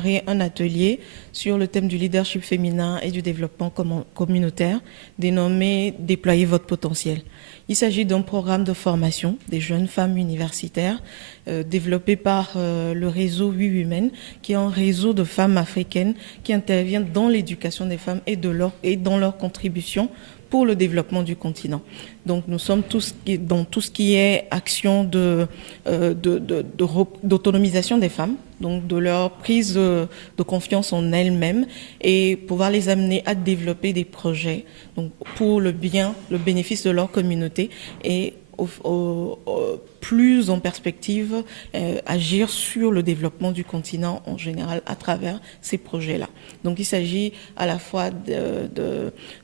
démarré un atelier sur le thème du leadership féminin et du développement communautaire, dénommé Déployer votre potentiel. Il s'agit d'un programme de formation des jeunes femmes universitaires développé par le réseau We Women, qui est un réseau de femmes africaines qui interviennent dans l'éducation des femmes et dans leur contribution pour le développement du continent. Donc nous sommes tous dans tout ce qui est action d'autonomisation des femmes, donc de leur prise de confiance en elles-mêmes et pouvoir les amener à développer des projets donc pour le bénéfice de leur communauté et plus en perspective agir sur le développement du continent en général à travers ces projets-là. Donc il s'agit à la fois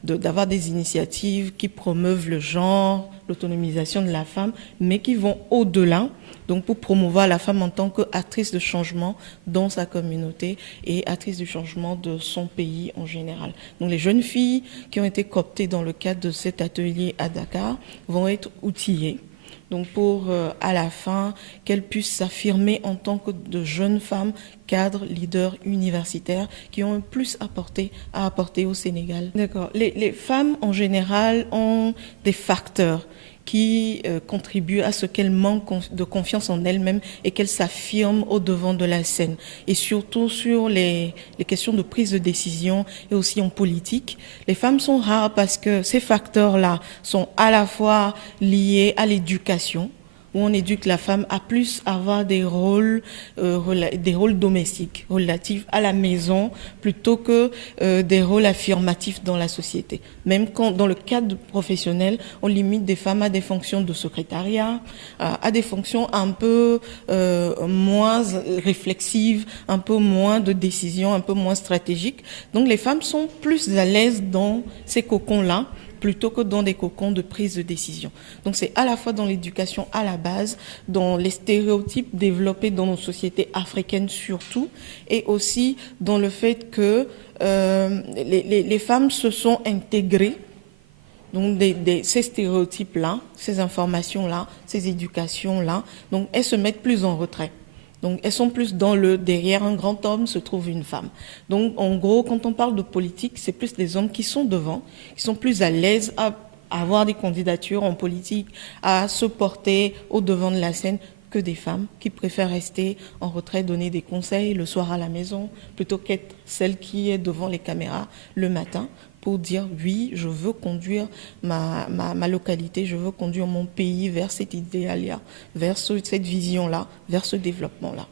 d'avoir des initiatives qui promeuvent le genre, l'autonomisation de la femme, mais qui vont au-delà, donc pour promouvoir la femme en tant qu'actrice de changement dans sa communauté et actrice du changement de son pays en général. Donc les jeunes filles qui ont été cooptées dans le cadre de cet atelier à Dakar vont être outillées. Donc pour à la fin qu'elles puissent s'affirmer en tant que de jeunes femmes cadres, leaders universitaires qui ont un plus à apporter au Sénégal. D'accord. Les femmes en général ont des facteurs qui contribuent à ce qu'elles manquent de confiance en elles-mêmes et qu'elles s'affirment au devant de la scène. Et surtout sur les questions de prise de décision et aussi en politique. Les femmes sont rares parce que ces facteurs-là sont à la fois liés à l'éducation, où on éduque la femme à plus avoir des rôles domestiques relatifs à la maison plutôt que des rôles affirmatifs dans la société. Même quand dans le cadre professionnel, on limite des femmes à des fonctions de secrétariat, à des fonctions un peu moins réflexives, un peu moins de décisions, un peu moins stratégiques. Donc les femmes sont plus à l'aise dans ces cocons-là plutôt que dans des cocons de prise de décision. Donc c'est à la fois dans l'éducation à la base, dans les stéréotypes développés dans nos sociétés africaines surtout, et aussi dans le fait que les femmes se sont intégrées, donc ces stéréotypes-là, ces informations-là, ces éducations-là, donc elles se mettent plus en retrait. Donc, elles sont plus dans derrière un grand homme se trouve une femme. Donc, en gros, quand on parle de politique, c'est plus des hommes qui sont devant, qui sont plus à l'aise à avoir des candidatures en politique, à se porter au devant de la scène que des femmes qui préfèrent rester en retrait, donner des conseils le soir à la maison, plutôt qu'être celle qui est devant les caméras le matin pour dire oui, je veux conduire ma localité, je veux conduire mon pays vers cet idéal-là, vers cette vision-là, vers ce développement-là.